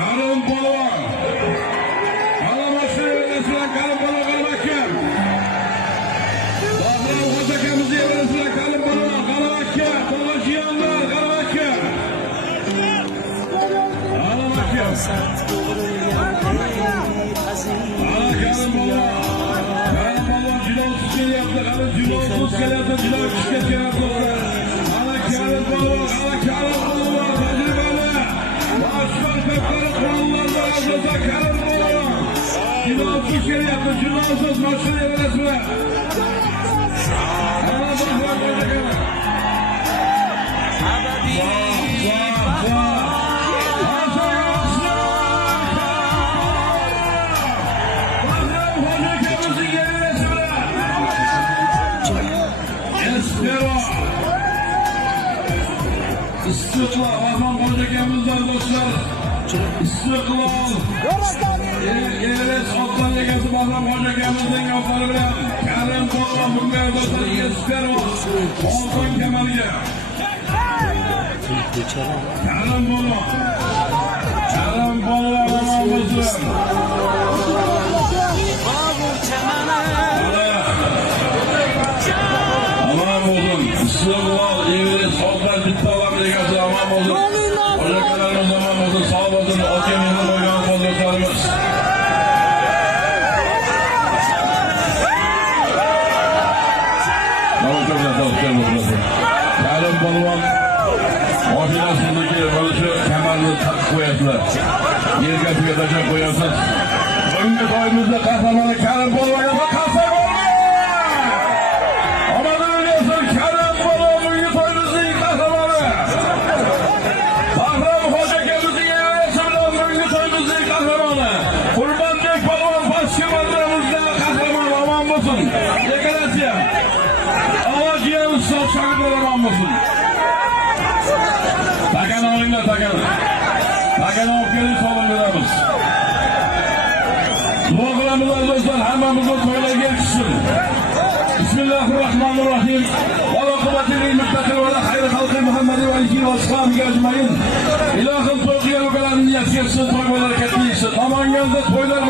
Karim Polvon. Alamoqchi emaslar, Karim Polvon qaramakkan. Bahrom Hoji akamiz emaslar, Karim Polvon qaramakkan. Polvonchiyanlar qaramakkan. Alamoqchi. Karim Polvon. Karim Polvon jilosiz kelyapti. Hali jilosiz kelyapti. Jilosiz kelyapti. Ana Karim Polvon, ana Karim Polvon tajribali. Boshqa kattalar qo'llarda azosa Karim Polvon. Jilosiz kelyapti. Jilosiz mashina emasmi? Ana Bahrom Hoji akamiz. İstiklal, Bahrom Hoji akamizdan do'stlar. İstiklal. Everest otlar egasi Bahrom Hoji akamizning yo'llari bilan Karim Polvon bunga do'stlar Espero oltin kamalga. Karim Polvon. Karim Polvon omon bo'lsin. Omon bo'lsin. İstiklal, Everest otlar bitta egasi omon bo'lsin. Hojakalarimiz omon bo'lsin, sog' bo'lsin. Otimizni qo'ygan qo'ldoshlarimiz. Karim Polvon mashinasizniki bo'lishi kamarni taqib qo'yasizlar. Yelkasiga tashlab qo'yasiz. Bugungi to'yimizda qahramoni Karim Polvonga qasam bo'ldi. Omadini bersin Karim Polvon bugungi to'yimizning qahramoni. Bahrom Hoji akamizning evarasi bilan bugungi to'yimizning qahramoni. Qurbonbek Polvon pastki manziramizda qahramon omon bo'lsin. Deklaratsiya. Avojiyamiz shogirdlar omon bo'lsin. Takan olinglar, takan. Takan olib kelib salom beramiz. Duo qilamizlar do'stlar, hammamizni to'ylarga yetishsin. Bismillahirrohmanirrohim. Va oqibatil muttaqin va xayr xalqi Muhammad va alihi va ashabiga ajmain. Ilohim to'y qilganlarning niyatiga to'y bo'lar ketsin. Namangan'da to'ylar